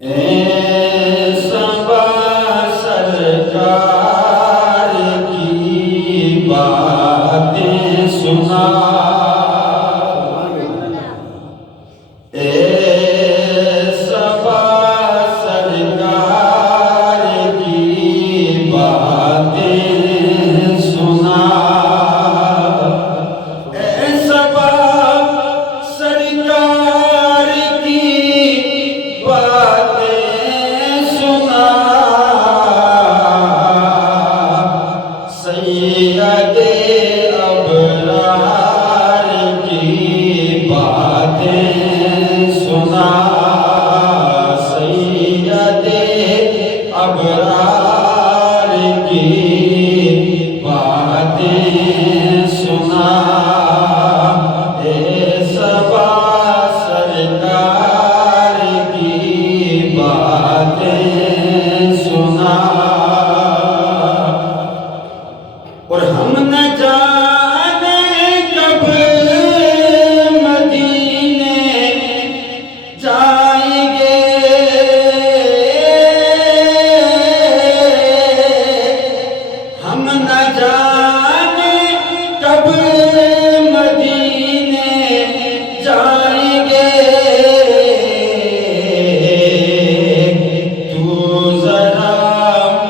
صبا سرکار کی باتیں سنا، صبا سرکار کی باتیں سنا، صبا سرکار کی باتیں سنا، سید ابرار کی باتیں سنا، سید ابرار کی باتیں سنا، صبا سرکار کی باتیں سنا، اور ہم نہ جانے کب مدینے جائیں گے، ہم نہ جانے کب مدینے جائیں گے، تو ذرا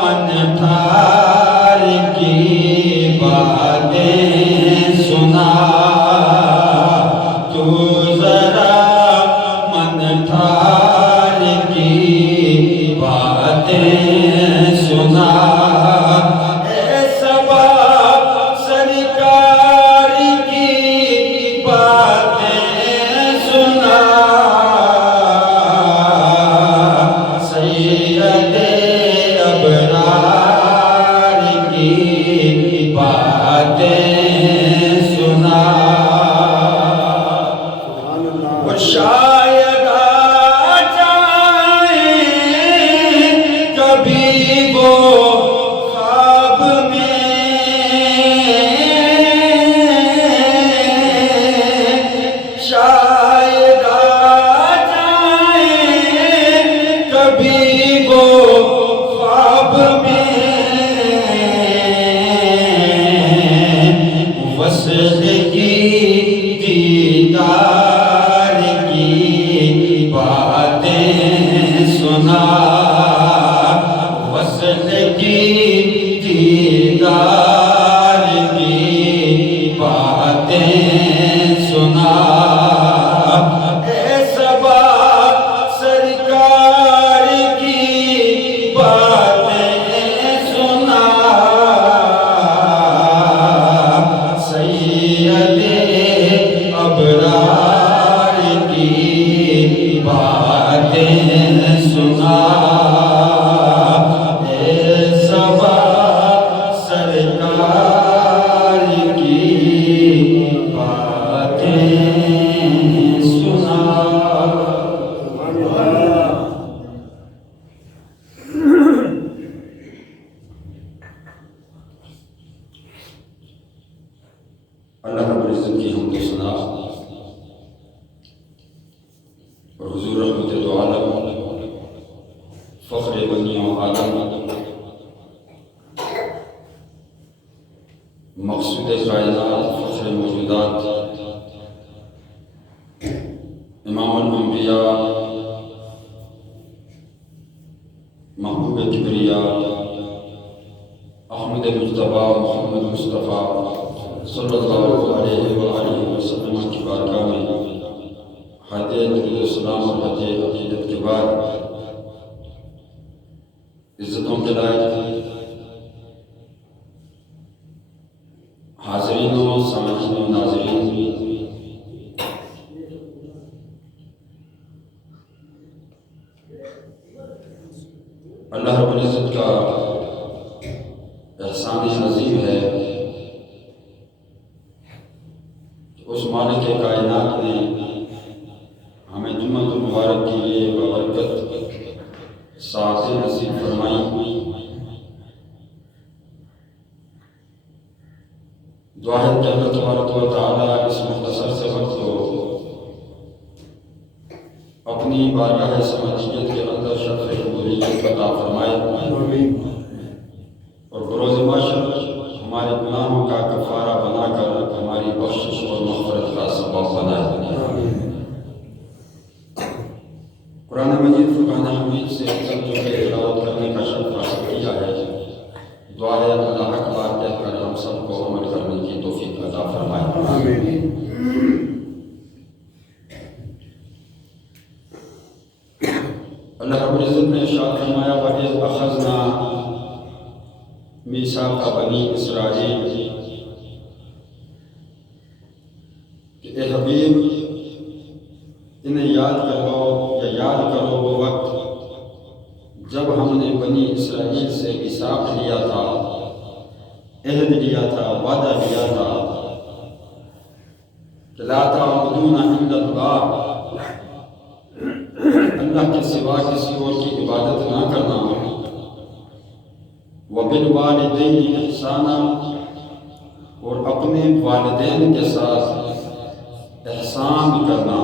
من ٹھار کی باتیں سنا، تو ذرا من ٹھار کی باتیں سنا، صبا سرکار کی باتیں سنا، سید ابرار کی باتیں سنا، اور شاید آ جائیں کبھی وہ خواب میں، شاید آ جائیں کبھی وہ خواب میں، وصل کی دیدار کی باتیں سنا، وصل کی دیدار کی باتیں سنا، صبا سرکار کی باتیں سنا، سید ابرار کی باتیں سنا، صبا سرکار کی باتیں سنا۔ اللہ رب العزت کی حمد و ثنا اور حضور رحمت دو عالم، فخر بنی و آدم، مقصود کائنات، فخر موجودات، امام الانبیاء، محبوب کبریا، احمد مجتبی محمد مصطفیٰ صلی اللہ علیہ وآلہ وسلم کی بارگاہ میں حج درود السلام اور حج عقیدت کے بعد عزتوں کے لائق حاضرین و سامعین و ناظرین، اللہ رب العزت کا احسان عظیم ہے، اس مالک کائنات نے ہمیں جمعۃ المبارک کے لیے ببرکت ساعتیں نصیب فرمائی۔ دعا ہے کہ اللہ تبارک و تعالیٰ اس مختصر سے وقت کو اپنی اپنی بارگاہ سماجیت کے اندر شرف قبولیت عطا فرمائے اور بروز محشر ہمارے گناہوں کا کفارہ بنا کر ہماری بخشش اور مغفرت کا سبب بنائے۔ قرآن مجید فرقان حمید سے جو کہ تلاوت کرنے کا شرف حاصل کیا ہے، دعا ہے اللہ اکبر کہہ کر ہم سب کو عمل کرنے کی توفیق عطا فرمائے۔ اللہ رب العزت نے ارشاد فرمایا وَإِذْ أَخَذْنَا مِيثَاقَ بَنِي إِسْرَائِيلَ کہ اے حبیب انہیں یاد کرو وہ وقت جب ہم نے بنی اسرائیل سے میثاق لیا تھا، عہد لیا تھا، وعدہ لیا تھا کہ لا تعبدون الا اللہ، اللہ کے سوا کسی اور کی عبادت نہ کرنا، وبالوالدین احسانا، اور اپنے والدین کے ساتھ احسان کرنا۔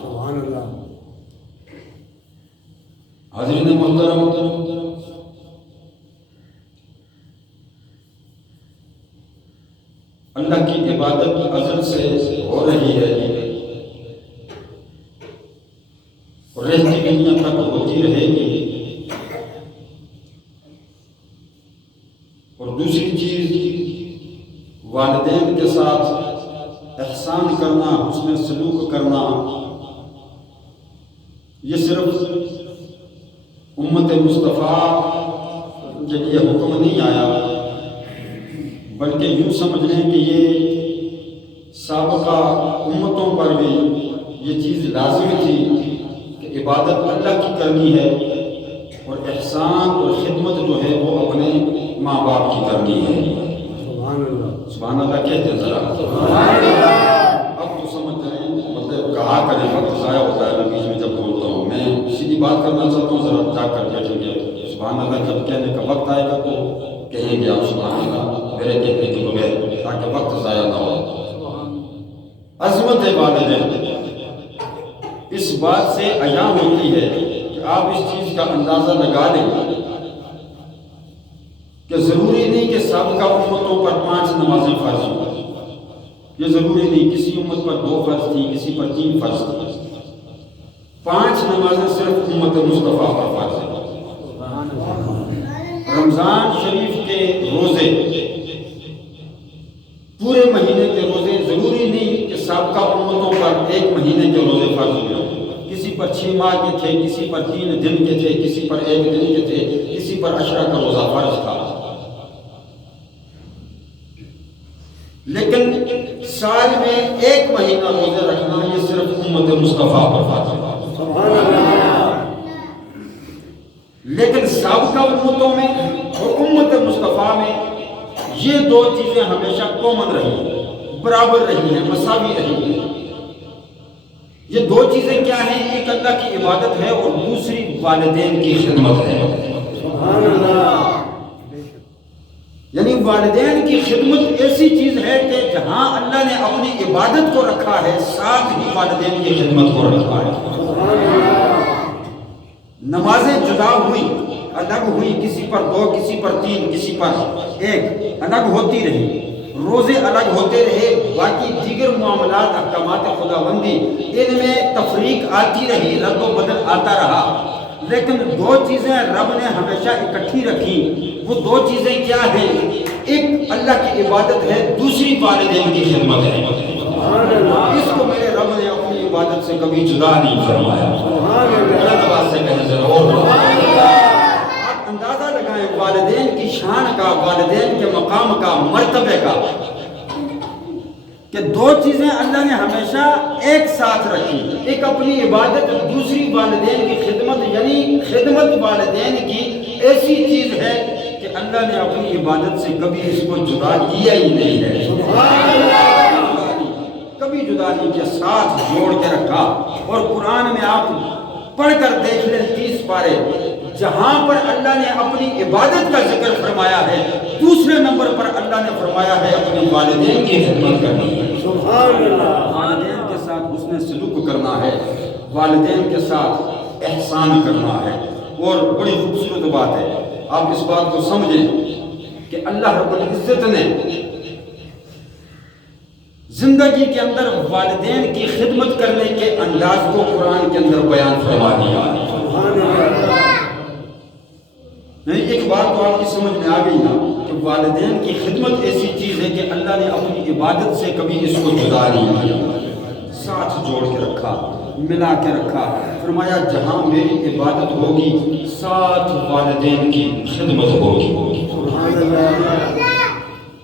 سبحان اللہ۔ حاضرین محترم، اللہ کی عبادت ازل سے ہو رہی ہے اور رہتی دنیا تک ہوتی رہے گی۔ اور دوسری چیز والدین کے ساتھ احسان کرنا، حسن سلوک کرنا، یہ صرف امت مصطفیٰ کے لیے حکم نہیں آیا، بلکہ یوں سمجھ لیں کہ یہ سابقہ امتوں پر بھی یہ چیز لازم تھی کہ عبادت اللہ کی کرنی ہے اور احسان اور خدمت جو ہے وہ اپنے ماں باپ کی کرنی ہے۔ سبحان اللہ۔ سبحان اللہ کہتے ہیں ذرا۔ اب تو سمجھ جائیں، مطلب کہا کریں، وقت ضائع ہوتا ہے بیچ میں جب بولتا ہوں، میں سیدھی بات کرنا چاہتا ہوں، ذرا جا کر بیٹھیں گے سبحان اللہ جب کہنے کا وقت آئے گا تو کہیں گے آپ سبحان اللہ میرے کہنے کے بغیر، تاکہ وقت ضائع نہ ہو۔ عظمت والدین اس بات سے عیاں ہوتی ہے کہ آپ اس چیز کا اندازہ لگا لیں کہ ضروری نہیں کہ سابقہ امتوں پر 5 نمازیں فرض ہوں، یہ ضروری نہیں، کسی امت پر 2 فرض تھی، کسی پر 3 فرض تھی، 5 نمازیں صرف امت مصطفیٰ پر فرض ہیں۔ رمضان شریف کے روزے، پورے مہینے کے روزے، ضروری نہیں کہ سابقہ امتوں پر 1 مہینے کے روزے فرض ہوئے ہوں، کسی پر 6 ماہ کے تھے، کسی پر 3 دن کے تھے، کسی پر 1 دن کے تھے، کسی پر عشرہ کا روزہ فرض تھا۔ لیکن سال میں 1 مہینہ روزے رکھنا یہ صرف امت مصطفیٰ پر فرض ہے۔ لیکن سابقہ امتوں میں اور امت مصطفیٰ میں یہ 2 چیزیں ہمیشہ کامن رہی ہیں، برابر رہی ہیں، مساوی رہی ہیں۔ یہ 2 چیزیں کیا ہیں؟ ایک اللہ کی عبادت ہے اور دوسری والدین کی خدمت ہے۔ سبحان اللہ۔ یعنی والدین کی خدمت ایسی چیز ہے کہ جہاں اللہ نے اپنی عبادت کو رکھا ہے، ساتھ ہی والدین کی خدمت کو رکھا ہے۔ سبحان اللہ۔ نمازیں جدا ہوئی، الگ ہوئی، کسی پر 2، کسی پر 3، کسی پر 1، الگ ہوتی رہی، روزے الگ ہوتے رہے، باقی دیگر معاملات، احکامات خداوندی، ان میں تفریق آتی رہی، رد و بدل آتا رہا، لیکن 2 چیزیں رب نے ہمیشہ اکٹھی رکھی۔ وہ 2 چیزیں کیا ہیں؟ ایک اللہ کی عبادت ہے، دوسری والدین کی خدمت ہے۔ اس کو میرے رب نے اپنی عبادت سے کبھی جدا نہیں فرمایا۔ آپ اندازہ لگائیں والدین کی شان کا، والدین کے مقام کا، مرتبے کا، کہ 2 چیزیں اللہ نے ہمیشہ ایک ساتھ رکھی، ایک اپنی عبادت، دوسری والدین کی خدمت۔ یعنی خدمت والدین کی ایسی چیز ہے کہ اللہ نے اپنی عبادت سے کبھی اس کو جدا کیا ہی نہیں ہے، کبھی جدا نہیں کیا، ساتھ جوڑ کے رکھا۔ اور قرآن میں آپ پڑھ کر دیکھ لیں 30 پارے، جہاں پر اللہ نے اپنی عبادت کا ذکر فرمایا ہے، دوسرے نمبر پر اللہ نے فرمایا ہے اپنے والدین کی خدمت کرنی ہے۔ سبحان اللہ۔ والدین کے ساتھ حسن سلوک کرنا ہے۔ والدین کے ساتھ احسان کرنا ہے۔ اور بڑی خوبصورت بات ہے، آپ اس بات کو سمجھیں کہ اللہ رب العزت نے زندگی کے اندر والدین کی خدمت کرنے کے انداز کو قرآن کے اندر بیان فرما دیا ہے۔ نہیں، ایک بات تو آپ کی سمجھ میں آ گئی نا کہ والدین کی خدمت ایسی چیز ہے کہ اللہ نے اپنی عبادت سے کبھی اس کو جدا نہیں کیا، ساتھ جوڑ کے رکھا، ملا کے رکھا۔ فرمایا جہاں میری عبادت ہوگی ساتھ والدین کی خدمت ہوگی۔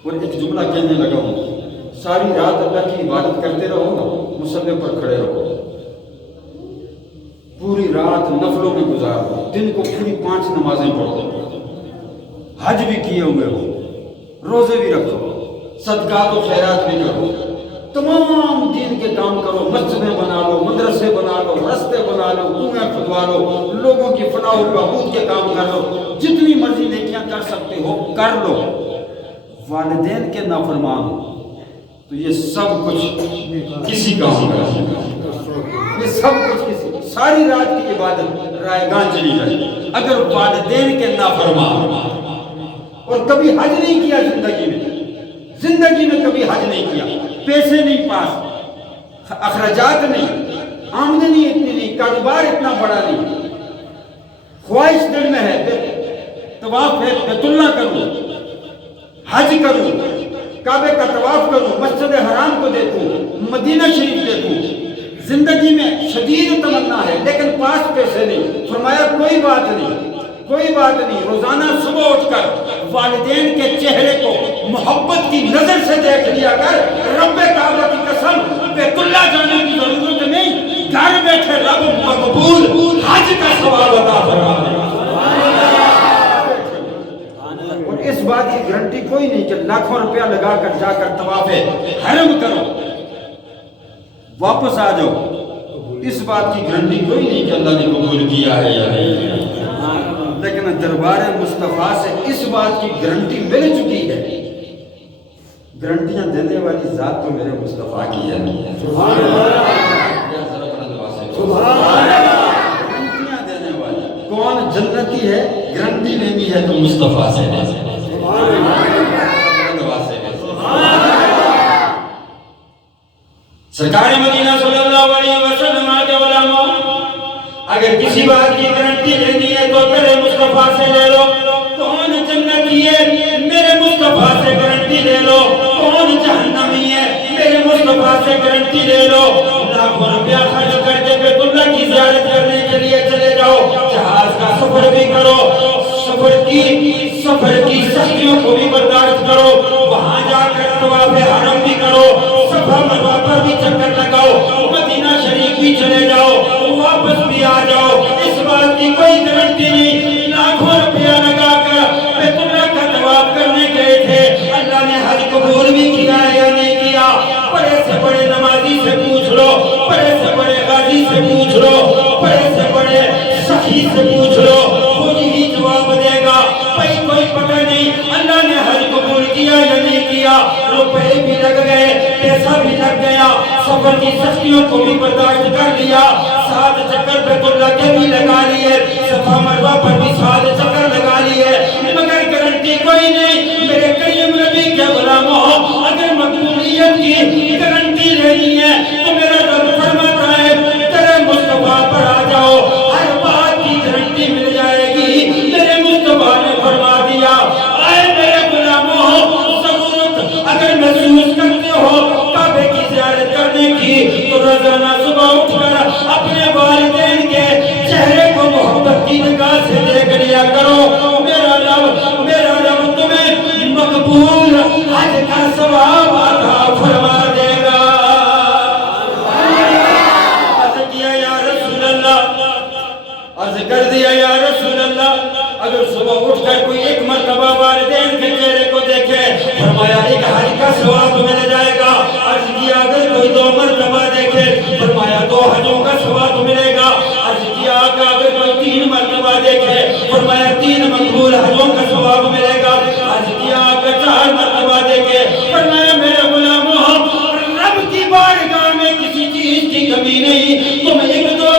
اور ایک جملہ کہنے لگا ہوں، ساری رات اللہ کی عبادت کرتے رہو نا، مصلی پر کھڑے رہو، پوری رات نفلوں میں گزارو، دن کو پوری 5 نمازیں پڑھو، حج بھی کیے ہوئے ہو، روزے بھی رکھو، صدقات و خیرات بھی کرو، تمام دین کے کام کرو، مسجدیں بنا لو، مدرسے بنا لو، رستے بنا لو، کنویں کھدوا لو، لوگوں کی فلاح و بہبود کے کام کر لو، جتنی مرضی نیکیاں کر سکتے ہو کر لو، والدین کے نافرمان ہو تو یہ سب کچھ کسی کا ہوگا، یہ سب کچھ کسی، ساری رات کی عبادت رائے گاں چلی جائے اگر والدین کے نافرمان اور کبھی حج نہیں کیا زندگی میں کبھی حج نہیں کیا، پیسے نہیں پاس، اخراجات نہیں، آمدنی اتنی نہیں، کاروبار اتنا بڑا نہیں، خواہش دل میں ہے طواف ہے بیت اللہ کروں، حج کروں، کعبے کا طواف کروں، مسجد حرام کو دیکھوں، مدینہ شریف دیکھوں، زندگی میں شدید تمنا ہے لیکن پاس پیسے نہیں۔ فرمایا کوئی بات نہیں، کوئی بات نہیں، روزانہ صبح اٹھ کر والدین کے چہرے کو محبت کی نظر سے دیکھ لیا کر، رب کعبہ کی قسم بیت اللہ جانے کی ضرورت نہیں، گھر بیٹھے رب مقبول حج کا ثواب عطا فرما دے گا۔ اور اس بات کی گارنٹی کوئی نہیں کہ لاکھوں روپیہ لگا کر جا کر طواف حرم کرو واپس آ جاؤ، اس بات کی گارنٹی کوئی نہیں کہ اللہ نے قبول کیا ہے یا نہیں، لیکن دربار مصطفیٰ سے اس بات کی گارنٹی مل چکی ہے۔ گارنٹیاں دینے والی ذات تو میرے مصطفیٰ کی ہے۔ سبحان اللہ، سبحان اللہ۔ گارنٹیاں دینے والی کون جنتی ہے؟ گارنٹی لینی ہے تو مصطفیٰ سے ہے۔ سبحان اللہ، سبحان اللہ۔ سرکار مدینہ صلی اللہ علیہ وسلم کے علماء اگر کسی بات کی گارنٹی لینی ہے تو میرے مصطفیٰ سے لے لو، کون جنتی ہے میرے مصطفیٰ سے گارنٹی لے لو، کون جہنمی ہے میرے مصطفیٰ سے گارنٹی لے لو۔ لاکھوں روپیہ خرچ کر کے بیت اللہ کی زیارت کرنے کے لیے چلے جاؤ، جہاز کا سفر بھی کرو، سفر کی سختیوں کو بھی برداشت کرو، وہاں جا کر طواف حرم بھی کرو، صفا مروہ پر بھی چکر لگاؤ، مدینہ شریف بھی چلے جاؤ، واپس بھی آ جاؤ، اس بات کی کوئی گارنٹی نہیں۔ لاکھوں روپیہ لگا کر بیت اللہ کا طواف کرنے گئے تھے، اللہ نے حج قبول بھی کیا یا نہیں کیا؟ بڑے سے بڑے نمازی سے پوچھ لو، بڑے سے بڑے غازی سے پوچھ لو، بڑے سے بڑے سخی سے پوچھ لو، وہ یہی جواب دے گا بھائی کوئی پتہ نہیں اللہ نے حج قبول کیا یا نہیں کیا۔ روپے بھی لگ گئے، پیسہ بھی لگ گیا، سفر کی سختیوں کو بھی برداشت کر لیا، 7 چکر بیت اللہ کے بھی لگا لیے، صفا مروہ پر بھی 7 چکر لگا لیے، مگر گارنٹی کوئی نہیں۔ میرے کریم نبی کے غلاموں، اگر مقبولیت کی گارنٹی لینی ہے تو میرا رب فرماتا ہے تیرے مصطفیٰ پر آ جاؤ، ہر بات کی گارنٹی مل جائے گی۔ میرے مصطفیٰ نے فرما دیا اے میرے غلاموں، ضرورت اگر محسوس کرتے ہو کعبے کی زیارت کرنے کی تو روزانہ صبح اٹھ کر اپنے والدین کے چہرے کو محبت کی نگاہ سے دیکھ لیا کرو، میرا رب تمہیں مقبول حج کا ثواب عطا فرما دے گا۔ عرض کیا یا رسول اللہ، عرض کر دیا یا رسول اللہ، اگر صبح اٹھ کر کوئی ایک مرتبہ والدین کے چہرے کو دیکھے، فرمایا ایک حج کا ثواب مل جائے گا۔ عرض کیا اگر کوئی 2 مرتبہ دیکھے، فرمایا 2 حجوں کا ثواب ملے گا۔ عرض کیا اگر کوئی 3 مرتبہ دیکھے، فرمایا 3 مقبول حجوں کا ثواب ملے گا۔ عرض کیا اگر 4 مرتبہ دیکھے، فرمایا میرے غلاموں، رب کی بارگاہ میں کسی چیز کی کمی نہیں، تم 1-2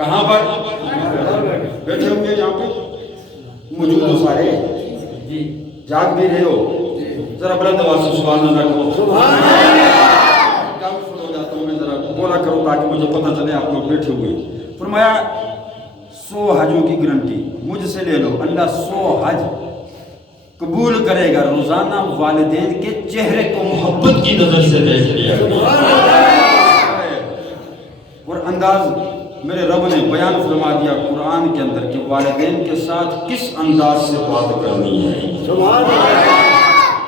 کہاں پر بیٹھے ہوئے یہاں پہ موجود ہو سارے جاگ بھی رہے ہو ذرا بلند آواز سے سبحان اللہ کہو سبحان اللہ ڈاؤٹ ہو جاتا ہوں میں ذرا بولا کرو تاکہ مجھے پتہ چلے آپ لوگ بیٹھے ہوئے فرمایا 100 حجوں کی گارنٹی مجھ سے لے لو اللہ 100 حج قبول کرے گا روزانہ والدین کے چہرے کو محبت کی نظر سے دیکھ لیا اور انداز میرے رب نے بیان فرما دیا قرآن کے اندر کہ والدین کے ساتھ کس انداز سے بات کرنی ہے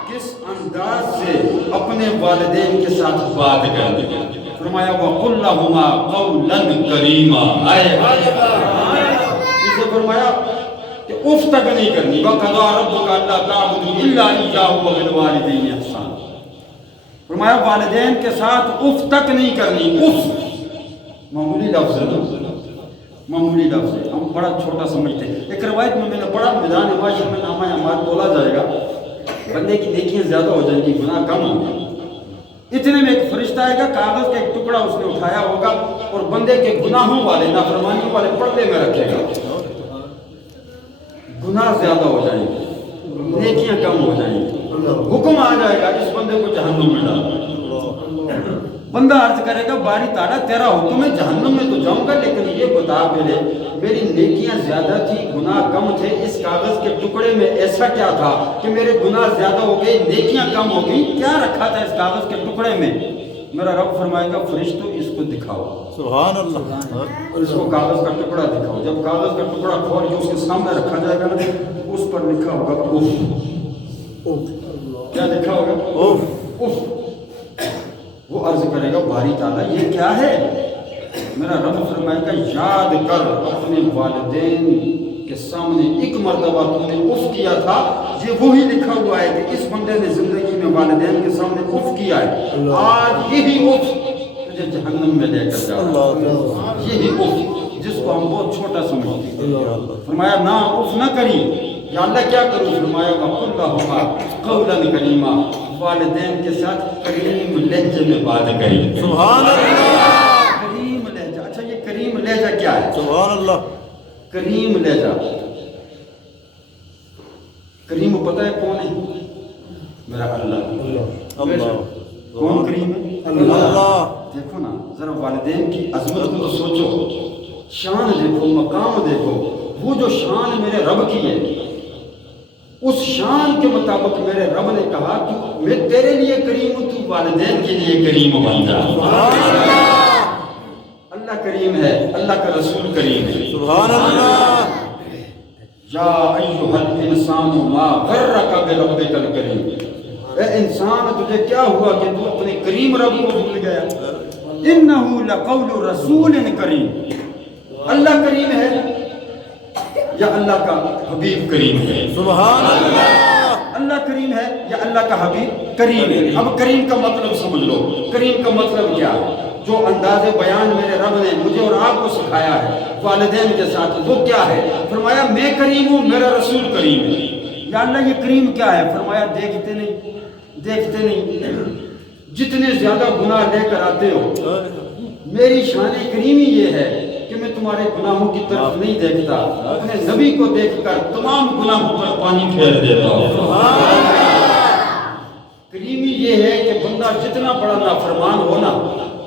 کس انداز سے اپنے والدین کے ساتھ بات کرنی ہے فرمایا وَقُلْ لَهُمَا قَوْلًا كَرِيمًا اسے فرمایا کہ اف تک نہیں کرنی وَقَضَىٰ رَبُّكَ أَلَّا تَعْبُدُوا إِلَّا إِيَّاهُ وَبِالْوَالِدَيْنِ إِحْسَانًا فرمایا والدین کے ساتھ اف تک نہیں کرنی اف معمولی لفظ ہے معمولی لفظ ہے ہم بڑا چھوٹا سمجھتے ہیں ایک روایت میں نے پڑھا میدان معاشر میں نامہ اعمال تولا جائے گا بندے کی نیکیاں زیادہ ہو جائیں گی گناہ کم ہوں گے اتنے میں ایک فرشتہ آئے گا کاغذ کا ایک ٹکڑا اس نے اٹھایا ہوگا اور بندے کے گناہوں والے نافرمانیوں والے پردے میں رکھے گا گناہ زیادہ ہو جائیں گے نیکیاں کم ہو جائیں گی حکم آ جائے گا اس بندے کو جہنم میں ڈال بندہ عرض کرے گا باری تعالیٰ تیرا حکم ہے جہنم میں تو جاؤں گا لیکن یہ بتا پہلے میری نیکیاں زیادہ تھی گناہ کم تھے اس کاغذ کے ٹکڑے میں ایسا کیا تھا کہ میرے گناہ زیادہ ہو گئے نیکیاں کم ہو گئی کیا رکھا تھا اس کاغذ کے ٹکڑے میں میرا رب فرمائے گا فرشتو اس کو دکھاؤ سبحان اللہ اور اس کو کاغذ کا ٹکڑا دکھاؤ جب کاغذ کا ٹکڑا کھول کے اس کے سامنے رکھا جائے گا اس پر لکھا ہوگا اوف کیا لکھا ہوگا اوف وہ عرض کرے گا باری تعالیٰ یہ کیا ہے میرا رب فرمائے گا یاد کر اپنے والدین کے سامنے ایک مرتبہ تو نے اف کیا تھا یہ وہی لکھا ہوا ہے کہ اس بندے نے زندگی میں والدین کے سامنے اف کیا ہے آج یہی اف تجھے جہنم میں لے کر جا یہی اف جس کو ہم بہت چھوٹا سمجھتے ہیں فرمایا نہ اف نہ کری یا اللہ کیا کروں فرمایا وَقُلْ لَهُمَا قَوْلًا كَرِيمًا والدین کے ساتھ کریم لہجے میں بات کریں سبحان اللہ کریم لہجہ اچھا یہ کریم لہجہ کیا ہے سبحان اللہ کریم لہجہ کریم پتہ ہے کون ہے میرا اللہ کون کریم ہے اللہ دیکھو نا ذرا والدین کی عظمت کو تو سوچو شان دیکھو مقام دیکھو وہ جو شان میرے رب کی ہے اس شان کے مطابق میرے رب نے کہا کہ میں تیرے لیے کریم ہوں تو والدین کے لیے کریم بن جا اللہ کریم ہے اللہ کا رسول کریم ہے سبحان اللہ یا ایھا الانسان ما غرک بربک الکریم اے انسان تجھے کیا ہوا کہ تو اپنے کریم رب کو بھول گیا انہ لقول رسول کریم اللہ کریم ہے یا اللہ کا حبیب کریم ہے سبحان اللہ اللہ کریم ہے یا اللہ کا حبیب کریم ہے اب کریم کا مطلب سمجھ لو کریم کا مطلب کیا ہے جو انداز بیان میرے رب نے مجھے اور آپ کو سکھایا ہے والدین کے ساتھ وہ کیا ہے فرمایا میں کریم ہوں میرا رسول کریم ہے یا اللہ یہ کریم کیا ہے فرمایا دیکھتے نہیں جتنے زیادہ گناہ لے کر آتے ہو میری شان کریمی یہ ہے کہ میں تمہارے گناہوں کی طرف نہیں دیکھتا اپنے نبی کو دیکھ کر تمام گناہوں پر پانی پھیر دیتا ہوں کریمی یہ ہے کہ بندہ جتنا بڑا نافرمان ہونا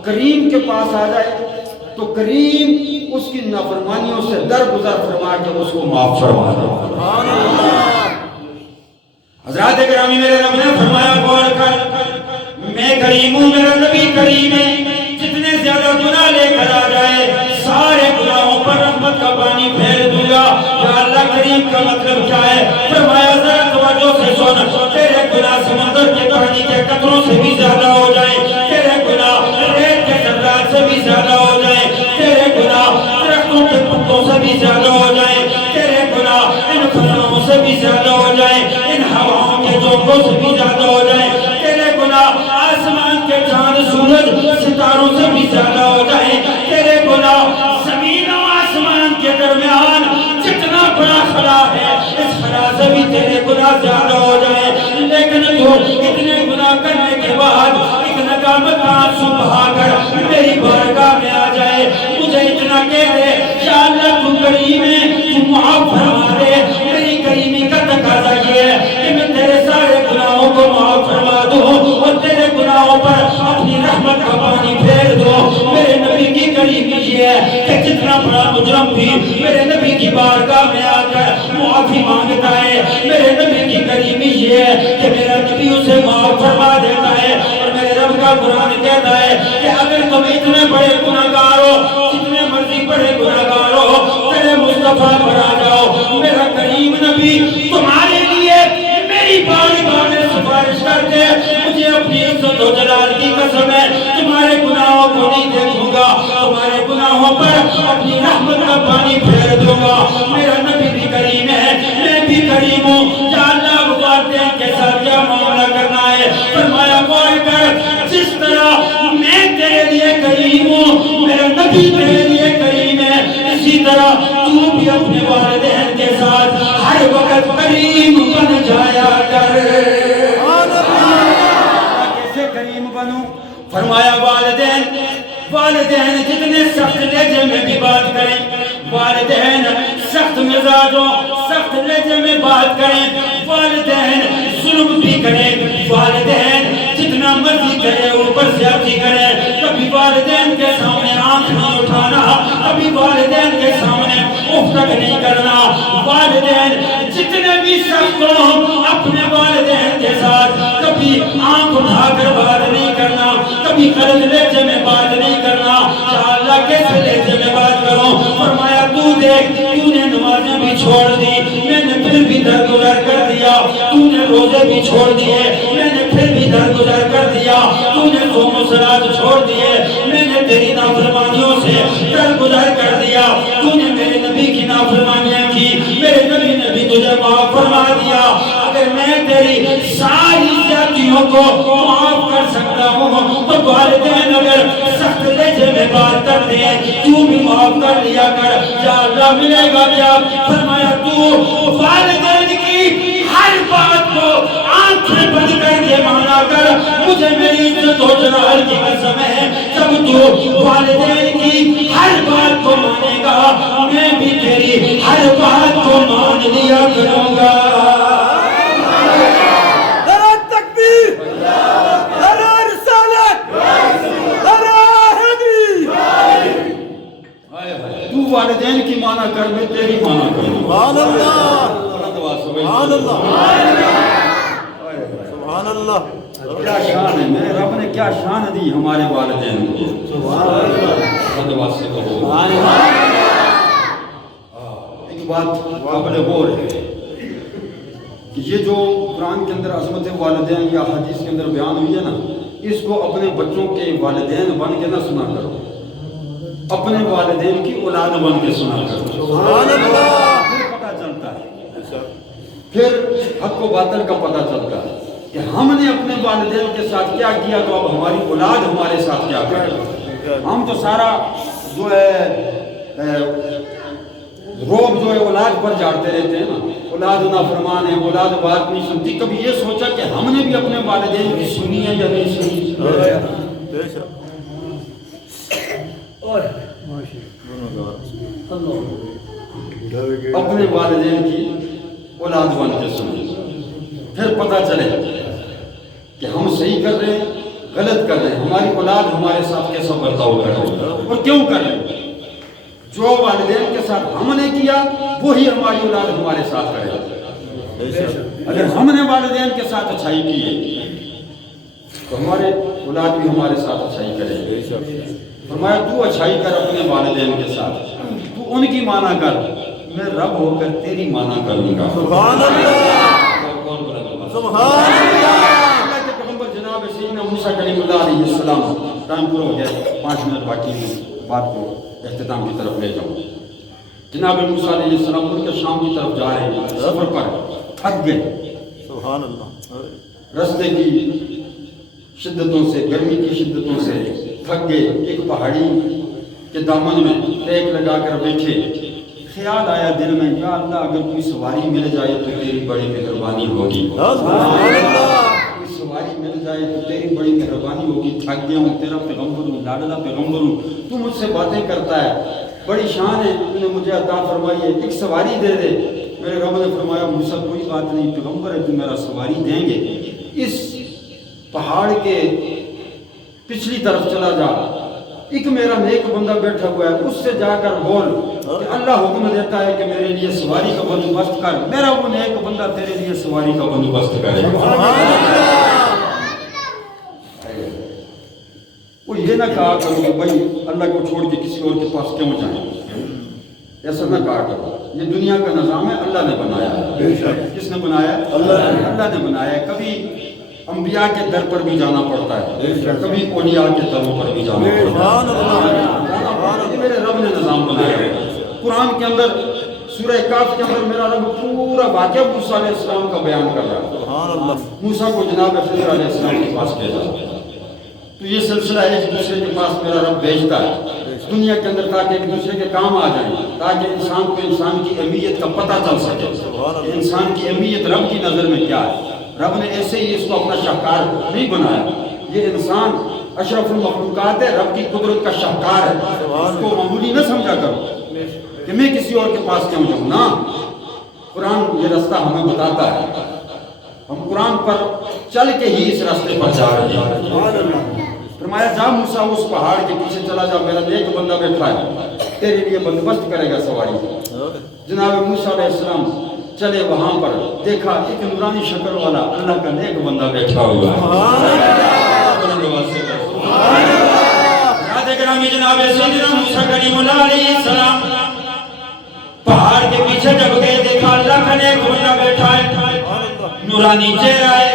کریم کے پاس آ جائے تو کریم اس کی نافرمانیوں سے درگزر فرما کے اس کو معاف فرما دے حضرات گرامی میرے رب نے فرمایا غور کر میں کریم ہوں میرا نبی کریم ہے جتنے زیادہ گناہ لے کر آ جائے سارے گناہوں پر رحمت کا پانی پھیر دوں گا یا اللہ کریم کا مطلب کیا ہے فرمایا ذرا توجہ سے سن تیرے گناہ سمندر کے پانی کے قطروں سے بھی زیادہ ہو جائے تیرے گناہ ریت کے ذرات سے بھی زیادہ ہو جائے تیرے گناہ درختوں کے پتوں سے بھی زیادہ ہو جائے تیرے گناہ ان فصلوں سے بھی زیادہ ہو جائے ان ہواؤں کے جھونکوں سے بھی زیادہ ہو جائے تیرے گناہ آسمان کے چاند سورج ستاروں سے بھی زیادہ ہو جائے تیرے گناہ زمین و آسمان کے درمیان جتنا بڑا خلا ہے اس خلا سے بھی تیرے گناہ زیادہ ہو جائے لیکن تو اتنے گناہ کرنے کے بعد ایک ندامت کا آنسو بہا کر میری بارگاہ میں آ جائے مجھے اتنا اتنا کہہ دے یا اللہ تو کریم ہے تو معاف فرما دے میری کریمی کا تقاضا یہ ہے کہ میں تیرے سارے گناہوں کو معاف فرما دوں اور تیرے گناہوں پر اپنی رحمت کا پانی پھیر دو میرے نبی کی کریمی یہ ہے کہ جتنا بڑا مجرم بھی میرے نبی کی بارگاہ میں آ کر معافی مانگتا ہے میرے نبی کی کریمی یہ ہے کہ میرا نبی اسے معاف فرما دیتا ہے اور میرے رب کا قرآن کہتا ہے کہ اگر تم اتنے بڑے گناہگار ہو جتنے مرضی بڑے گناہگار ہو تیرے مصطفیٰ پر آ جاؤ میرا کریم نبی تمہارے لیے میری بارگاہ میں سفارش کر دے مجھے اپنی عزت و جلال کی قسم ہے تمہارے گناہوں کو نہیں دیکھوں گا تمہارے گناہوں پر اپنی رحمت کا پانی پھیر دوں گا میرا نبی بھی کریم ہے میں بھی کریم ہوں یا اللہ والدین کے ساتھ کیا معاملہ کرنا ہے فرمایا غور کر جس طرح میں تیرے لیے کریم ہوں میرا نبی تیرے لیے کریم ہے اسی طرح تو بھی اپنے والدین کے ساتھ ہر وقت کریم بن جایا کر کیسے کریم بنوں فرمایا والدین جتنے سخت لہجے میں بھی بات کریں والدین سخت مزاجوں سخت لہجے میں بات کریں والدین ظلم بھی کریں والدین جتنا مرضی کرے اوپر زیادتی کرے کبھی والدین کے سامنے آنکھ نہیں اٹھانا کبھی والدین کے سامنے اف تک نہیں کرنا والدین جتنے بھی سخت ہوں اپنے والدین کے ساتھ کبھی آنکھ اٹھا کر بات نہیں کرنا کبھی غلط لہجے میں بات نہیں کرنا یا اللہ کیسے لہجے میں بات کروں فرمایا تو دیکھ تو نے نمازیں بھی چھوڑ دی میں نے پھر بھی درگزر کر دیا تو نے روزے بھی چھوڑ دیے میں نے پھر بھی درگزر کر دیا تو نے صوم و صلاۃ چھوڑ دیے میں نے تیری نافرمانیوں سے درگزر کر دیا تو نے میرے نبی کی نافرمانیاں کی میرے نبی نے بھی تجھے معاف فرما دیا اگر میں تیری ساری زیادتیوں کو معاف کر سکتا ہوں تو والدین اگر سخت لہجے میں بات کرتے ہیں تو بھی معاف کر لیا کر یا اللہ ملے گا کیا فرمایا تو والدین کی ہر بات کو آنکھیں بند کر کے مانا کر مجھے میری عزت و جلال کی قسم ہے جب تو والدین کی ہر بات کو مانے گا میں بھی تیری ہر بات کو مان لیا کروں گا تو والدین کی مانا کر میں تیری مانا کروں سبحان اللہ سبحان اللہ کیا شان ہے میرے رب نے کیا شان دی ہمارے والدین کو سبحان اللہ ایک بات قابل غور ہے کہ یہ جو قرآن کے اندر عظمت والدین یا حدیث کے اندر بیان ہوئی ہے نا اس کو اپنے بچوں کے والدین بن کے نہ سنا کرو اپنے والدین کی اولاد بن کے سنا کرو سبحان اللہ پھر پتہ چلتا ہے پھر حق و باطل کا پتہ چلتا ہے کہ ہم نے اپنے والدین کے ساتھ کیا کیا تو اب ہماری اولاد ہمارے ساتھ کیا کرے ہم تو سارا جو ہے روب جو ہے اولاد پر جاڑتے رہتے ہیں نا اولاد نافرمان ہے اولاد بات نہیں سنتی کبھی یہ سوچا کہ ہم نے بھی اپنے والدین کی سنی ہے یا نہیں سنی اپنے والدین کی اولاد بن کے سنیں پھر پتہ چلے کہ ہم صحیح کر رہے ہیں غلط کر رہے ہیں ہماری اولاد ہمارے ساتھ کیسا برتاؤ کر رہے ہیں اور کیوں کر رہے ہیں جو والدین کے ساتھ ہم نے کیا وہی ہماری اولاد ہمارے ساتھ کرے اگر ہم نے والدین کے ساتھ اچھائی کی ہے تو ہمارے اولاد بھی ہمارے ساتھ اچھائی کرے فرمایا تو اچھائی کر اپنے والدین کے ساتھ تو ان کی مانا کر میں رب ہو کر تیری مانا کروں گا سبحان اللہ سبحان اللہ کے پیغمبر جناب سیدنا موسیٰ کلیم اللہ علیہ السلام ٹائم پورا ہو گیا 5 منٹ باقی ہے بات کو اختتام کی طرف لے جاؤں جناب موسیٰ علیہ السلام ان کے شام کی طرف جا رہے ہیں سفر پر تھک گئے سبحان اللہ رستے کی شدتوں سے گرمی کی شدتوں سے تھک گئے ایک پہاڑی کے دامن میں ٹیک لگا کر بیٹھے خیال آیا دل میں یا اللہ اگر کوئی سواری مل جائے تو تیری بڑی مہربانی ہوگی کوئی سواری مل جائے تو تیری بڑی مہربانی ہوگی تھک گیا ہوں تیرا پیغمبر ہوں لاڈلا پیغمبر ہوں تو مجھ سے باتیں کرتا ہے بڑی شان ہے انہوں نے مجھے عطا فرمائی ہے، ایک سواری دے دے۔ میرے رب نے فرمایا موسیٰ کوئی بات نہیں، پیغمبر ہے، تم میرا سواری دیں گے، اس پہاڑ کے پچھلی طرف چلا جا، ایک میرا نیک بندہ بیٹھا ہوا ہے، اس سے جا کر بول کہ اللہ حکم دیتا ہے کہ میرے لیے سواری کا بندوبست کر، میرا وہ نیک بندہ تیرے لیے سواری کا بندوبست کرے۔ وہ یہ نہ کہا کرو کہ بھائی اللہ کو چھوڑ کے کسی اور کے پاس کیوں جائیں، ایسا نہ کہا کرو۔ یہ دنیا کا نظام ہے، اللہ نے بنایا ہے۔ کس نے بنایا؟ اللہ نے بنایا ہے۔ کبھی انبیاء کے در پر بھی جانا پڑتا ہے، کبھی اولیاء کے دروں پر بھی جانا پڑتا ہے۔ یہ میرے رب نے نظام بنایا ہے۔ قرآن کے اندر سورہ کاف کے اندر میرا رب پورا واقعہ موسیٰ علیہ السلام کا بیان کر رہا ہے۔ موسیٰ کو جناب خضر علیہ السلام کے پاس بھیجا، تو یہ سلسلہ ایک دوسرے کے پاس میرا رب بھیجتا ہے دنیا کے اندر، تاکہ ایک دوسرے کے کام آ جائیں، تاکہ انسان کو انسان کی اہمیت کا پتہ چل سکے کہ انسان کی اہمیت رب کی نظر میں کیا ہے۔ رب نے ایسے ہی اس کو اپنا شاہکار نہیں بنایا، یہ انسان اشرف المخلوقات ہے، رب کی قدرت کا شاہکار ہے، اس کو معمولی نہ سمجھا کرو کہ میں کسی اور کے پاس کیوں جاؤں۔ نہ، قرآن یہ رستہ ہمیں بتاتا ہے، ہم قرآن پر چل کے ہی اس راستے پر جا رہے ہیں۔ فرمایا جا موسیٰ اس پہاڑ کے پیچھے چلا جا، میرا نیک بندہ بیٹھا ہے، تیرے لیے بندوبست کرے گا سواری۔ جناب موسیٰ علیہ السلام چلے وہاں پر، دیکھا ایک نورانی شکل والا اللہ کا نیک بندہ بیٹھا ہوا ہے۔ جناب سیدنا موسیٰ کلیم اللہ علیہ السلام پہاڑ کے پیچھے جب گئے، دیکھا اللہ کا نیک بندہ بیٹھا ہے، نورانی چہرہ ہے،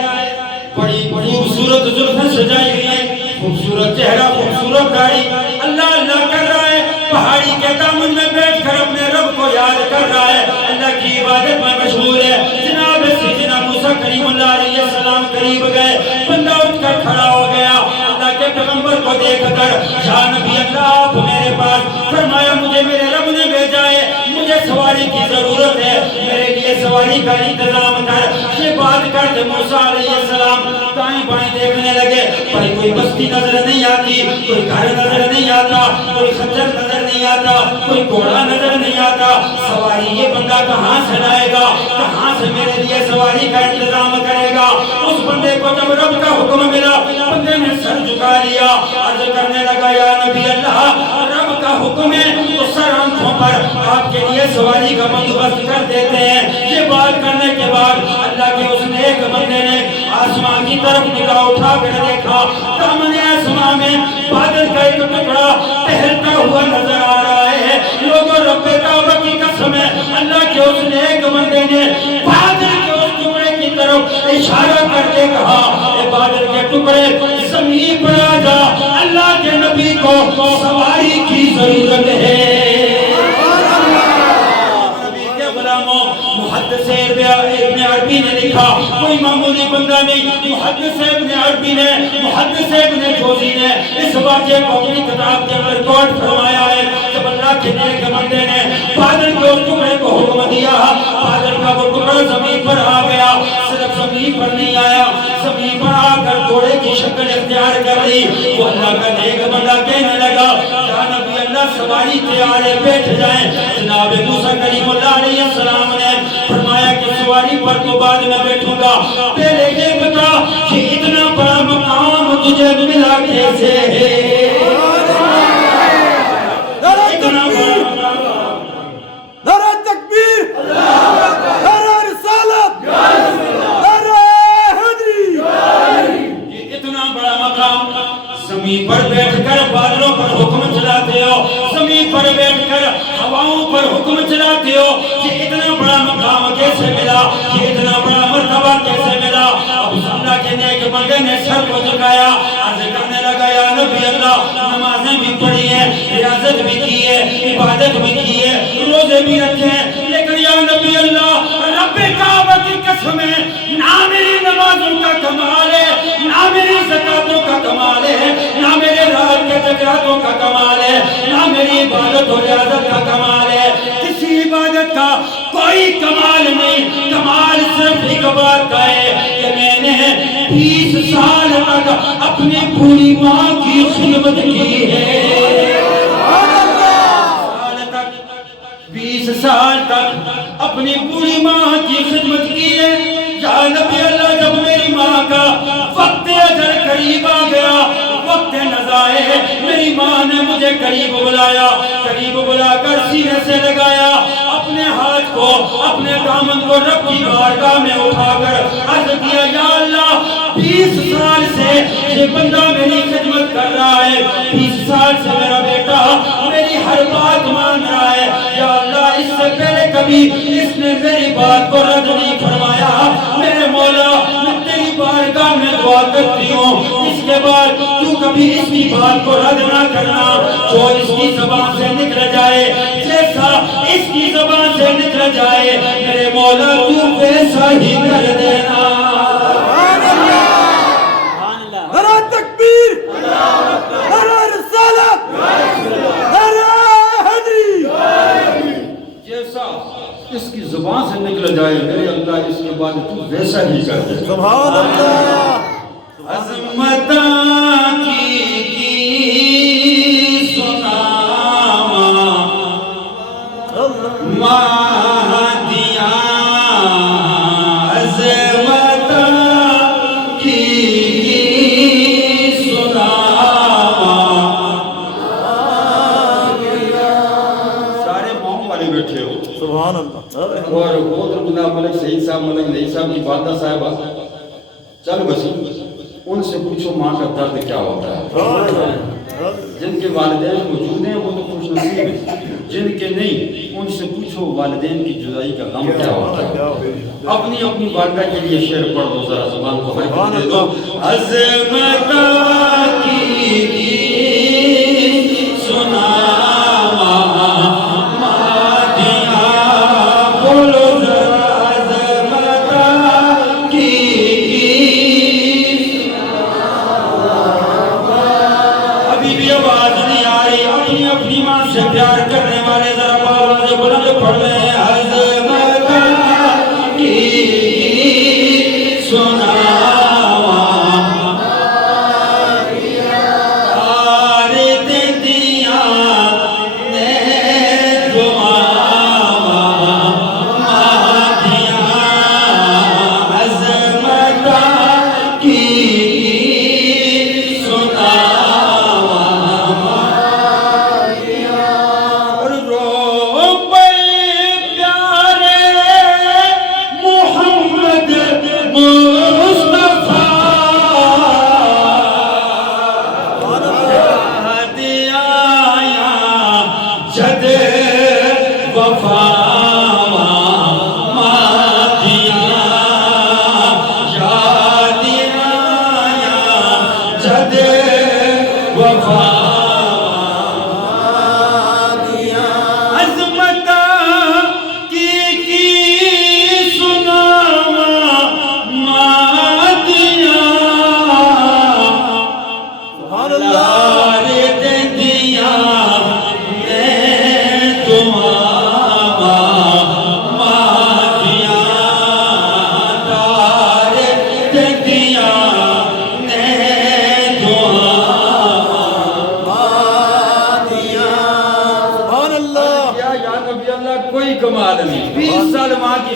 بڑی خوبصورت زلفیں سجائی ہوئی ہیں، خوبصورت چہرہ، خوبصورت داڑھی، اللہ اللہ کر رہا ہے، پہاڑی کے دامن میں بیٹھ کر اپنے رب کو یاد کر رہا ہے، اللہ کی عبادت میں مشغول ہے۔ جناب سیدنا موسیٰ کلیم اللہ علیہ السلام قریب گئے، بندہ اٹھ کر کھڑا ہو گیا، اللہ کے پیغمبر کو دیکھ کر یا نبی اللہ آپ میرے پاس، فرمایا مجھے میرے رب نے بھیجا ہے، مجھے سواری کی ضرورت ہے، میرے لیے سواری کا انتظام کر۔ یہ بات کرتے موسیٰ علیہ السلام دائیں بائیں دیکھنے لگے، پر کوئی بستی نظر نہیں آتی، کوئی گھر نظر نہیں آتا، کوئی خچر نظر نہیں آتا، کوئی گھوڑا نظر نہیں آتا۔ سواری یہ بندہ کہاں سے لائے گا، کہاں سے میرے لیے سواری کا انتظام کرے گا؟ اس بندے کو جب رب کا حکم ملا، بندے نے سر جھکا لیا، عرض کرنے لگا یا نبی اللہ رب کا حکم ہے تو سر آنکھوں پر آپ کے لیے سواری کا بندوبست کر دیتے ہیں۔ یہ بات کرنے کے بعد اللہ کے اس نیک بندے نے آسمان کی طرف نگاہ اٹھا کر دیکھا، دامن آسمان میں بادل کا ایک ٹکڑا ٹہلتا ہوا نظر آ رہا ہے۔ لوگوں رب کعبہ کی قسم ہے، اللہ کے اس نیک بندے نے بادل کے اس ٹکڑے کی طرف اشارہ کر کے کہا اے بادل کے ٹکڑے زمین پر آ جا، اللہ کے نبی کو سواری کی ضرورت ہے۔ محدث ابن عربی نے لکھا، کوئی معمولی بندہ نہیں، محدث ابن عربی نے، محدث ابن جوزی نے اس واقعے کو اپنی کتاب کے اندر ریکارڈ فرمایا ہے۔ جب اللہ کے نیک بندے نے بادل کے اس ٹکڑے کو حکم دیا، بادل کا وہ ٹکڑا زمین پر آ گیا، صرف زمین پر نہیں آیا، زمین پر آ کر گھوڑے کی شکل اختیار کر لی۔ وہ اللہ کا نیک بندہ کہنے لگا یا نبی اللہ سواری تیار ہے، بیٹھ جائیں۔ جناب موسیٰ کلیم اللہ علیہ السلام نے فرمایا کہ سواری پر تو بعد میں بیٹھوں گا، پہلے یہ بتا کہ اتنا بڑا مقام تجھے ملا کیسے ہے؟ اتنا بڑا مقام، نعرہ تکبیر، نعرہ رسالت، نعرہ حیدری۔ یہ اتنا بڑا مقام، زمین پر بیٹھ کر بادلوں پر حکم چلاتے ہو، زمین پر بیٹھ کر ہواؤں پر حکم چلاتے ہو، یہ اتنا بڑا مقام کیسے ملا، یہ اتنا بڑا مرتبہ کیسے ملا؟ اب اللہ کے نیک بندے نے سر کو جھکایا، عرض کرنے لگا یا نبی اللہ نمازیں بھی پڑھی ہیں، ریاضت بھی کی ہے، عبادت بھی کی ہے، روزے بھی رکھے ہیں، لیکن یا نبی اللہ رب کعبہ کی قسم ہے نہ میری نمازوں کا کمال ہے، نہ میری زکاتوں کا کمال ہے، نہ میرے رات کے جگراتوں کا کمال ہے، نہ میری عبادت و ریاضت کا کمال ہے، کسی عبادت کا کوئی کمال نہیں، کمال صرف ایک بات کا ہے کہ میں نے 20 سال تک اپنی پوری ماں کی خدمت کی ہے۔ سال تک اپنی پوری ماں کی خدمت کی ہے. یا نبی اللہ جب میری ماں کا وقت اجل قریب آ گیا, وقت نزائے, میری ماں نے مجھے قریب بلایا, قریب بلا کر سینے سے لگایا, اپنے ہاتھ کو اپنے دامن کو رب کی بارگاہ میں اٹھا کر عرض کیا یا اللہ 20 سال سے یہ بندہ میری خدمت کر رہا ہے, 20 سال سے میرا بیٹا میری ہر بات مان رہا ہے, یا اللہ اس سے پہلے کبھی اس نے میری بات کو رد نہیں فرمایا. میرے مولا میں تیری بارگاہ میں دعا کرتی ہوں, اس کے بعد تو کبھی اس کی بات کو رد نہ کرنا. جو اس کی زبان سے نکل جائے, جیسا اس کی زبان سے نکل جائے, میرے مولا تو ویسا ہی کر دینا. نعرہ تکبیر, نعرہ رسالت, نعرہ حیدری. جیسا اس کی زبان سے نکل جائے میرے اللہ اس کے بعد تو ویسا ہی کر دے. سبحان اللہ. عظمتاں کی سناواں مہدیاں, عظمتاں کی سناواں. سارے ماؤں والے بیٹھے ہو سبحان اللہ. اور بہت ربنا ملک سعید صاحب, ملک نئی صاحب کی والدہ صاحبہ چل بسی, ان سے پوچھو ماں کا درد کیا ہوتا ہے. جن کے والدین موجود ہیں وہ تو خوش نصیب ہیں, جن کے نہیں ان سے پوچھو والدین کی جدائی کا غم کیا ہوتا ہے. اپنی اپنی والدہ کے لیے شعر پڑھ دو, ذرا زبان کو حرکت دے دو. عظمتاں کی سناواں مہدیاں, بولو ذرا عظمتاں کی. ابھی بھی آواز نہیں آ رہی, اپنی اپنی ماں سے پیار کرنے والے ذرا آواز بلند پڑھ لیں. عظمتاں کی سناواں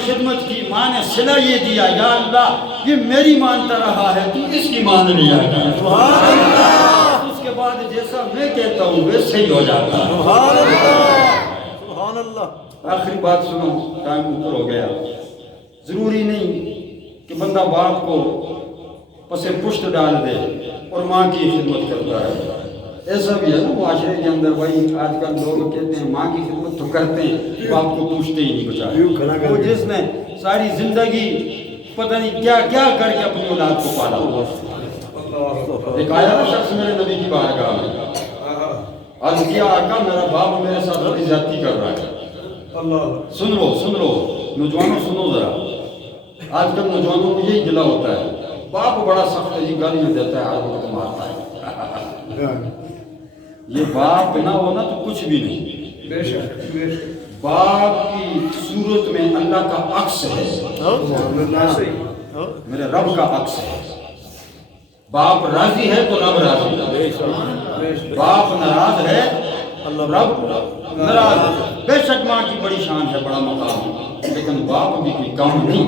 خدمت کی, ماں نے صلہ یہ دیا یا اللہ یہ میری مانتا رہا ہے تو اس کی مان لیا کر. سبحان اللہ. اس کے بعد جیسا میں کہتا ہوں ویسے ہی ہو جاتا ہے. سبحان اللہ. سبحان اللہ. آخری بات سنو, ٹائم اوپر ہو گیا. ضروری نہیں کہ بندہ باپ کو پس پشت ڈال دے اور ماں کی خدمت کرتا ہے. ایسا بھی ہے نا معاشرے کے اندر, وہی آج کل لوگ کہتے ہیں ماں کی خدمت تو کرتے ہیں, باپ کو پوچھتے ہی نہیں بچارے. وہ جس نے ساری زندگی پتہ نہیں کیا کیا کر کے اپنی اولاد کو پالا. ایک آیا نا شخص میرے نبی کی بارگاہ میں, عرض کیا آقا میرا باپ میرے ساتھ بڑی زیادتی کر رہا ہے. سن لو نوجوانوں سنو ذرا. آج کل نوجوانوں کو یہی گلہ ہوتا ہے, باپ بڑا سخت ہے جی, گالیاں دیتا ہے, آدمی کو مارتا ہے. یہ باپ نہ ہونا تو کچھ بھی نہیں. بے شک باپ کی صورت میں اللہ کا عکس ہے, میرے رب کا عکس ہے. باپ راضی ہے تو رب راضی ہے, باپ ناراض ہے رب ناراض ہے۔ بے شک ماں کی بڑی شان ہے، بڑا مقام ہے، لیکن باپ بھی کوئی کم نہیں۔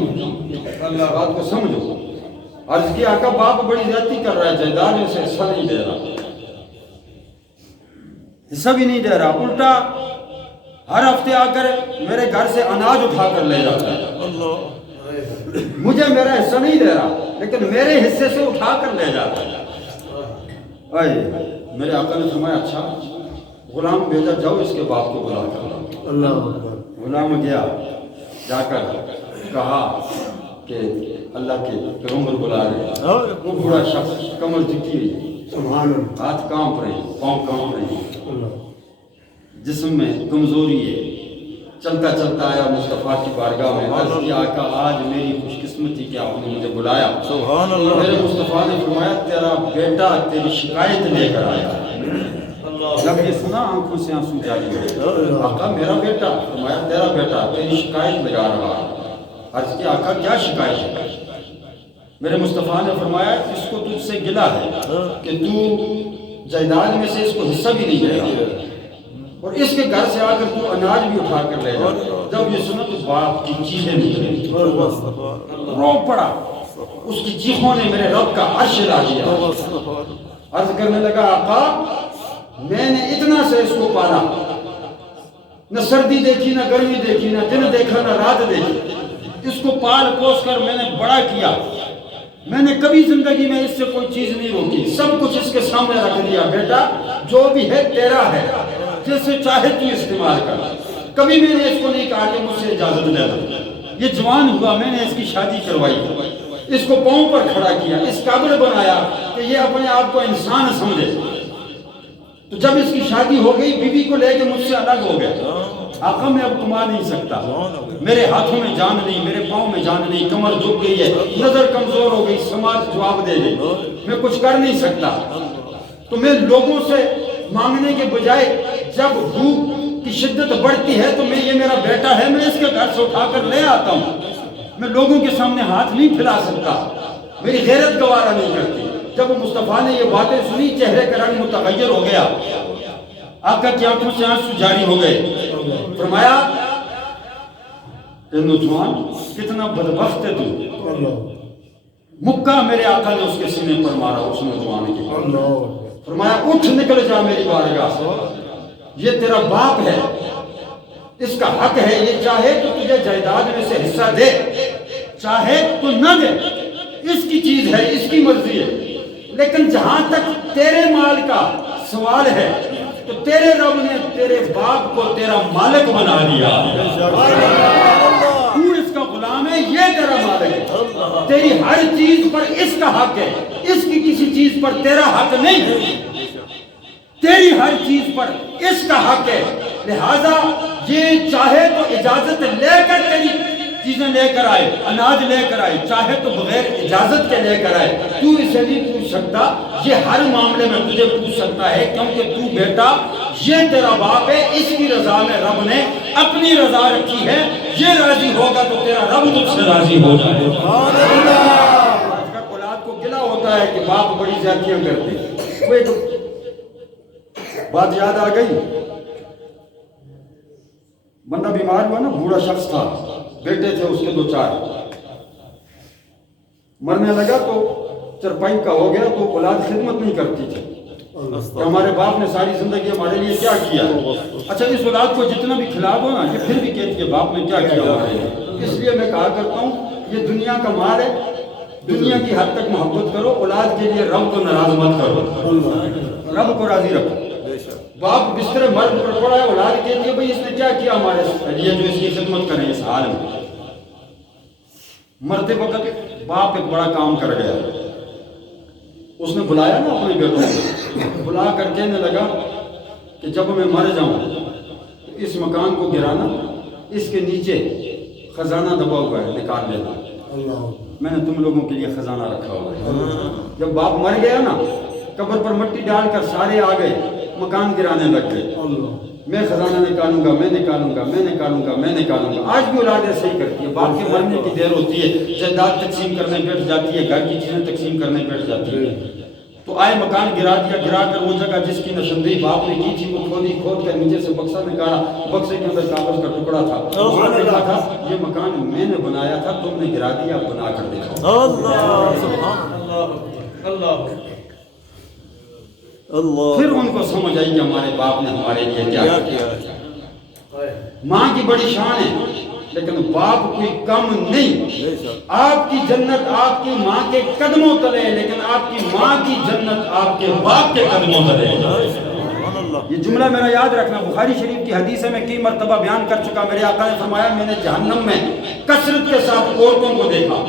اللہ بات کو سمجھو۔ عرض کیا آقا باپ بڑی زیادتی کر رہا ہے، جائیداد میں سے حصہ نہیں دے رہا، حصہ بھی نہیں دے رہا، الٹا ہر ہفتے آ کر میرے گھر سے اناج اٹھا کر لے جاتا ہے۔ مجھے میرا حصہ نہیں دے رہا، لیکن میرے حصے سے اٹھا کر لے جاتا ہے۔ میرے آقا نے فرمایا اچھا غلام بھیجا، جاؤ اس کے باپ کو بلا کر لاؤ۔ غلام گیا، جا کر کہا کہ اللہ کے پیغمبر بلا رہے۔ وہ بوڑھا شخص کمر جھکی ہوئی، ہاتھ کانپ رہے ہیں، پاؤں کانپ رہے ہیں، جسم میں کمزوری ہے۔ چلتا چلتا آیا مصطفیٰ کی بارگاہ میں، عرض کیا آقا آج میری خوش قسمتی کہ آپ نے مجھے بلایا۔ سبحان اللہ۔ میرے مصطفیٰ نے فرمایا تیرا بیٹا تیری شکایت لے کر آیا ہے۔ جب یہ سنا آنکھوں سے آنسو جاری ہوئے۔ آقا میرا بیٹا؟ فرمایا تیرا بیٹا تیری شکایت لگا رہا ہے۔ عرض کیا آقا کیا شکایت ہے؟ میرے مصطفیٰ نے فرمایا اس کو تجھ سے گلہ ہے کہ تو جائیداد میں سے اس کو حصہ بھی نہیں دے رہا، اور اس کے گھر سے آ کر تو اناج بھی اٹھا کر لے جا۔ جب یہ سنا تو باپ کی چیخیں نکلی، رو پڑا۔ اس کی چیخوں نے میرے رب کا عرش ہلا دیا۔ عرض کرنے لگا آقا میں نے اتنا سے اس کو پالا، نہ سردی دیکھی نہ گرمی دیکھی، نہ دن دیکھا نہ رات دیکھی، اس کو پال پوس کر میں نے بڑا کیا۔ میں نے کبھی زندگی میں اس سے کوئی چیز نہیں روکی، سب کچھ اس کے سامنے رکھ دیا۔ بیٹا جو بھی ہے تیرا ہے، جیسے چاہے تو استعمال کر۔ کبھی میں نے اس کو نہیں کہا کہ مجھ سے اجازت لے لو۔ یہ جوان ہوا، میں نے اس کی شادی کروائی، اس کو پاؤں پر کھڑا کیا، اس قابل بنایا کہ یہ اپنے آپ کو انسان سمجھے۔ تو جب اس کی شادی ہو گئی، بیوی کو لے کے مجھ سے الگ ہو گئے۔ آقا میں اب کما نہیں سکتا، میرے ہاتھوں میں جان نہیں، میرے پاؤں میں جان نہیں، کمر جھک گئی ہے، نظر کمزور ہو گئی، سماج جواب دے گئی، میں کچھ کر نہیں سکتا۔ تو میں لوگوں سے مانگنے کے بجائے جب بھوک کی شدت بڑھتی ہے تو میں یہ میرا بیٹا ہے، میں اس کے گھر سے اٹھا کر لے آتا ہوں۔ میں لوگوں کے سامنے ہاتھ نہیں پھیلا سکتا، میری غیرت گوارا نہیں کرتی۔ جب مصطفیٰ نے یہ باتیں سنی چہرے کا رنگ متغیر ہو گیا، آقا کی آنکھوں سے آنسو جاری ہو گئے۔ فرمایا کہ نوجوان کتنا بدبخت ہے تو، مکہ میرے آقا نے اس کے سینے پر مارا اس نوجوان کے۔ فرمایا اٹھ نکل جا میری بارگاہ سے، یہ تیرا باپ ہے، اس کا حق ہے، یہ چاہے تو تجھے جائیداد میں سے حصہ دے، چاہے تو نہ دے، اس کی چیز ہے، اس کی مرضی ہے۔ لیکن جہاں تک تیرے مال کا سوال ہے تو تیرے رب نے تیرے باپ کو تیرا مالک بنا دیا، تو اس کا غلام ہے، یہ تیرا مالک ہے، تیری ہر چیز پر اس کا حق ہے، اس کی کسی چیز پر تیرا حق نہیں، تیری ہر چیز پر اس کا حق ہے۔ لہذا یہ چاہے تو اجازت لے کر تیری چیزیں لے کر آئے، اناج لے کر آئے، چاہے تو بغیر اجازت کے لے کر آئے، تو اسے نہیں پوچھ سکتا، یہ ہر معاملے میں تجھے پوچھ سکتا ہے، کیونکہ تو بیٹا یہ تیرا باپ ہے، اس کی رضا میں رب نے اپنی رضا رکھی ہے، یہ راضی ہوگا تو تیرا رب تجھ سے راضی ہو جائے۔ آج کا اولاد کو گلہ ہوتا ہے کہ باپ بڑی زیادتیاں کرتے ہیں۔ وہ ایک بات یاد آ گئی، بندہ بیمار ہوا نا، بوڑھا شخص تھا، بیٹے تھے اس کے 2-4، مرنے لگا تو چرپائی کا ہو گیا تو اولاد خدمت نہیں کرتی تھی کہ ہمارے باپ نے ساری زندگی ہمارے لیے کیا کیا۔ اچھا اس اولاد کو جتنا بھی کھلا دو نا، یہ پھر بھی کہتی ہے باپ نے کیا کیا ہمارے لیے۔ اس لیے میں کہا کرتا ہوں یہ دنیا کا مال ہے، دنیا کی حد تک محبت کرو، اولاد کے لیے رب کو ناراض مت کرو، رب کو راضی رکھو۔ باپ بستر مرد پر پڑا ہے، اولاد کہتی ہے بھئی اس نے کیا کیا ہمارے لیے جو اس کی خدمت کریں اس حال میں۔ مرتے وقت باپ ایک بڑا کام کر گیا، اس نے بلایا نا اپنے بیٹوں کو، بلا کر کہنے لگا کہ جب میں مر جاؤں تو اس مکان کو گرانا، اس کے نیچے خزانہ دبا ہوا ہے، نکال لینا، میں نے تم لوگوں کے لیے خزانہ رکھا ہوا ہے۔ جب باپ مر گیا نا، قبر پر مٹی ڈال کر سارے آ گئے، مکان گرانے لگ گئے، میں خزانہ نکالوں گا، میں نکالوں گا، میں نکالوں گا، میں نکالوں گا۔ آج بھی اولاد ایسے ہی کرتی ہے، باپ کے مرنے کی دیر ہوتی ہے، جائیداد تقسیم کرنے بیٹھ جاتی ہے، گھر کی چیزیں تقسیم کرنے بیٹھ جاتی ہے۔ تو آئے مکان گرا دیا، گرا کر وہ جگہ جس کی نشاندہی باپ نے کی تھی وہ کھود کر نیچے سے بکسا نکالا، بکسے کے اندر کاغذ کا ٹکڑا تھا، اس نے لکھا تھا یہ مکان میں نے بنایا تھا، تم نے گرا دیا، بنا کر دیکھا۔ اللہ سبحان اللہ اللہ۔ پھر ان کو سمجھ آئی کہ ہمارے باپ نے ہمارے لیے کیا کیا۔ ماں کی بڑی شان ہے لیکن باپ کوئی کم نہیں۔ آپ کی جنت آپ کی ماں کے قدموں تلے ہے، لیکن آپ کی ماں کی جنت آپ کے باپ کے قدموں تلے ہے۔ یہ جملہ میرا یاد رکھنا، بخاری شریف کی حدیث ہے، میں کئی مرتبہ بیان کر چکا۔ میرے آقا نے فرمایا میں نے جہنم میں کثرت کے ساتھ عورتوں کو دیکھا،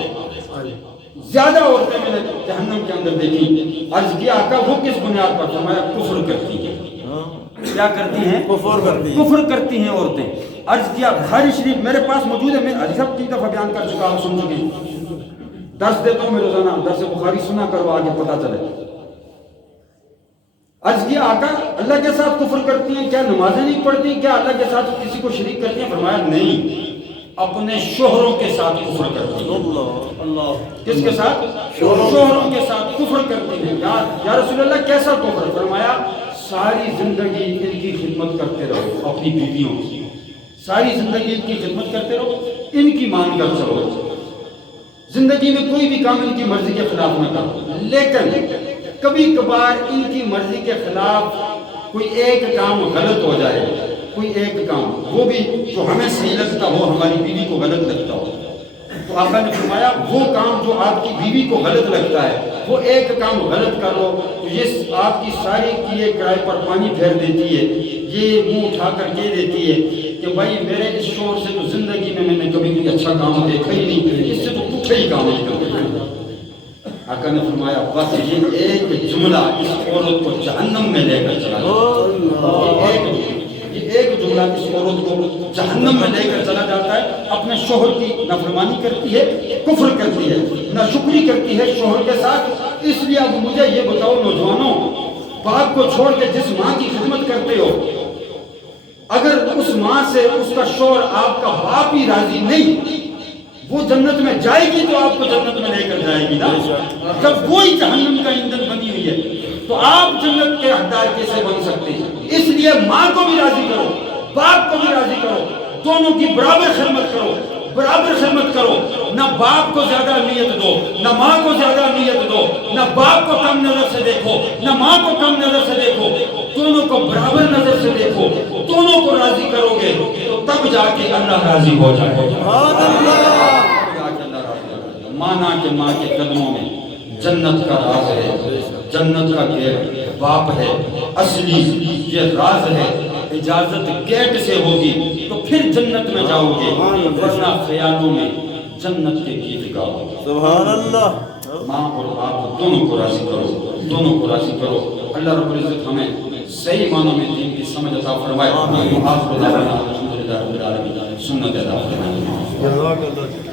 زیادہ عورتیں میں نے جہنم کے اندر دیکھی۔ عرض کیا آقا وہ کس بنیاد پر؟ فرمایا کفر کرتی ہیں۔ کیا کرتی ہیں؟ کفر کرتی ہیں عورتیں۔ عرض کیا بخاری شریف میرے پاس موجود ہے، میں سب کی دفعہ بیان کر چکا، آپ سن چکے ہیں۔ درس دیتا ہوں میں روزانہ، درس بخاری سنا کرو آگے پتہ چلے۔ عرض کیا آقا اللہ کے ساتھ کفر کرتی ہیں، کیا نمازیں نہیں پڑھتی، کیا اللہ کے ساتھ کسی کو شریک کرتی ہیں؟ فرمایا نہیں، اپنے شوہروں کے ساتھ کفر کرتی ہیں۔ کس کے ساتھ؟ شوہروں کے ساتھ کفر کرتی ہیں۔ یا رسول اللہ کیسا کفر؟ فرمایا ساری زندگی ان کی خدمت کرتے رہو، اپنی بیویوں کی ساری زندگی ان کی خدمت کرتے رہو، ان کی مان کر چلو، زندگی میں کوئی بھی کام ان کی مرضی کے خلاف نہ کرو، لیکن کبھی کبھار ان کی مرضی کے خلاف کوئی ایک کام غلط ہو جائے، کوئی ایک کام وہ بھی جو ہمیں صحیح لگتا ہو ہماری بیوی کو غلط لگتا ہو، تو آقا نے فرمایا وہ کام جو آپ کی بیوی کو غلط لگتا ہے وہ ایک کام غلط کر لو تو یہ آپ کی ساری کیے کرائے پر پانی پھیر دیتی ہے، یہ منہ اٹھا کر کہہ دیتی ہے کہ بھائی میرے اس شوہر سے تو زندگی میں نے کبھی کوئی اچھا کام دیکھا ہی نہیں، اس سے تو پوچھا ہی کام نہیں کرتا۔ آقا نے فرمایا بس یہ ایک جملہ اس عورت کو جہنم میں لے کر چلا جاتا ہے، یہ ایک جملہ اس عورت کو جہنم میں لے کر چلا جاتا ہے۔ اپنے شوہر کی نافرمانی کرتی ہے، کفر کرتی ہے، ناشکری کرتی ہے شوہر کے ساتھ۔ اس لیے اب مجھے یہ بتاؤ نوجوانوں، باپ کو چھوڑ کے جس ماں کی خدمت کرتے ہو، اگر اس ماں سے اس کا شوہر آپ کا باپ ہی راضی نہیں، وہ جنت میں جائے گی تو آپ کو جنت میں لے کر جائے گی نا، جب وہی جہنم کا ایندھن بنی ہوئی ہے تو آپ جنت کے حقدار کیسے بن سکتے ہیں؟ اس لیے ماں کو بھی راضی کرو، باپ کو بھی راضی کرو، دونوں کی برابر خدمت کرو، برابر خدمت کرو، نہ باپ کو زیادہ اہمیت دو، نہ ماں کو زیادہ اہمیت دو، نہ باپ کو کم نظر سے دیکھو، نہ ماں کو کم نظر سے دیکھو، دونوں کو برابر نظر سے دیکھو، دونوں کو راضی کرو گے تو تب جا کے اللہ راضی ہو جائے گا۔ مانا کہ ماں کے قدموں میں جنت کا راز ہے، جنت کا گیٹ باپ ہے، اصلی یہ راز ہے۔ اجازت گیٹ سے ہوگی تو پھر جنت میں جاؤ گے، ورنہ خیالوں میں جنت کے گیت گاؤ۔ سبحان اللہ۔ ماں اور باپ دونوں کو راضی کرو، دونوں کو راضی کرو۔ اللہ رب العزت ہمیں صحیح معنوں میں دین کی سمجھ عطا فرمائے۔ آخر دعوانا الحمدللہ رب العالمین، سنت ادا فرمائے۔